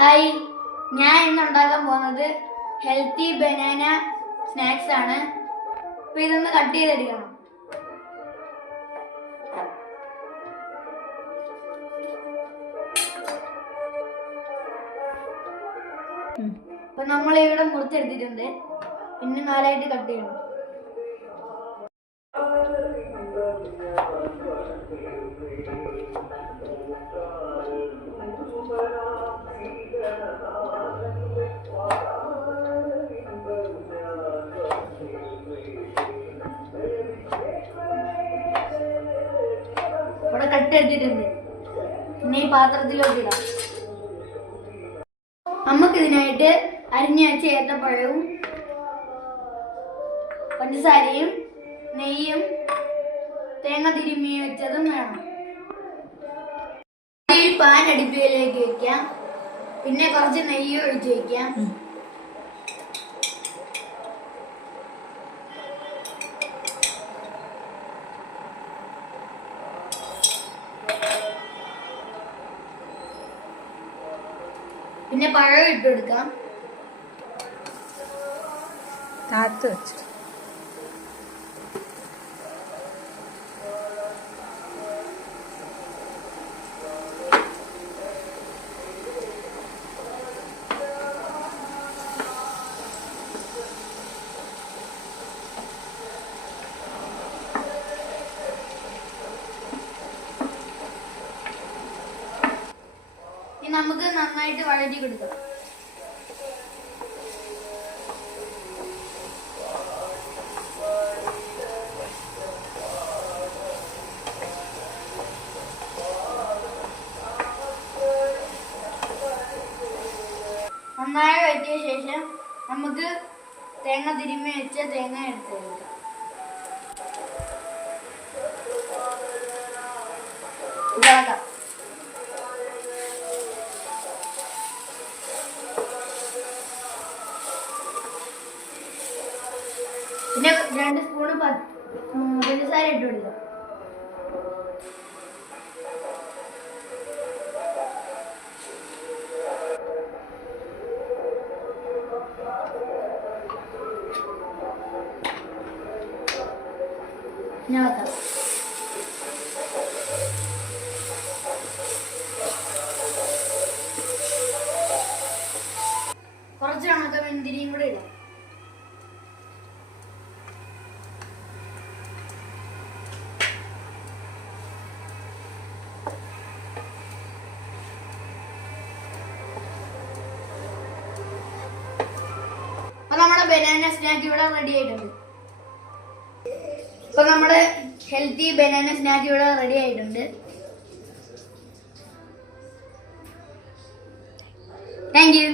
Hi, ഞാൻ ഇന്ന് ഉണ്ടാക്കാൻ പോകുന്നത് ഹെൽത്തി ബനാന സ്നാക്സ് ആണ്. അപ്പോൾ ഇതൊന്ന് കട്ട് ചെയ്തെടുക്കണം. അപ്പോൾ നമ്മൾ ഇവിടെ മുറിച്ചെടുത്തിട്ടുണ്ട്. പിന്നെ 4 ആയിട്ട് കട്ട് ചെയ്യണം. ഇവിടെ കട്ട് എടുത്തിട്ടുണ്ട്. പിന്നെ ഈ പാത്രത്തിലോട്ട് ഇടാം. നമുക്കിതിനായിട്ട് അരിഞ്ഞു വെച്ച ഏത്തപ്പഴവും പഞ്ചസാരയും നെയ്യും തേങ്ങ തിരുമ്മി വെച്ചതും വേണം. ഈ പാൻ അടുപ്പിലേക്ക് വെക്കാം. പിന്നെ കുറച്ച് നെയ്യ് ഒഴിച്ച് വെക്കാം. പിന്നെ പഴം ഇട്ട് കൊടുക്കാം. കാത്തു വെച്ചു. നമുക്ക് നന്നായിട്ട് വഴറ്റി കൊടുക്കാം. നന്നായി വഴറ്റിയ ശേഷം നമുക്ക് തേങ്ങ തിരുമ്മി വെച്ച തേങ്ങ എടുത്ത് കൊടുക്കാം. ഇതാക്കാം. പിന്നെ 2 സ്പൂണ് പഞ്ചസാര ഇട്ട് കൊടുക്കാം. കുറച്ച് ഉണക്കമുന്തിരിയും കൂടെ ഇടാം. അപ്പൊ നമ്മുടെ ബനാന സ്നാക്ക് ഇവിടെ റെഡി ആയിട്ടുണ്ട്. ഇപ്പൊ നമ്മുടെ ഹെൽത്തി ബനാന സ്നാക്ക് ഇവിടെ റെഡി ആയിട്ടുണ്ട്. Thank you.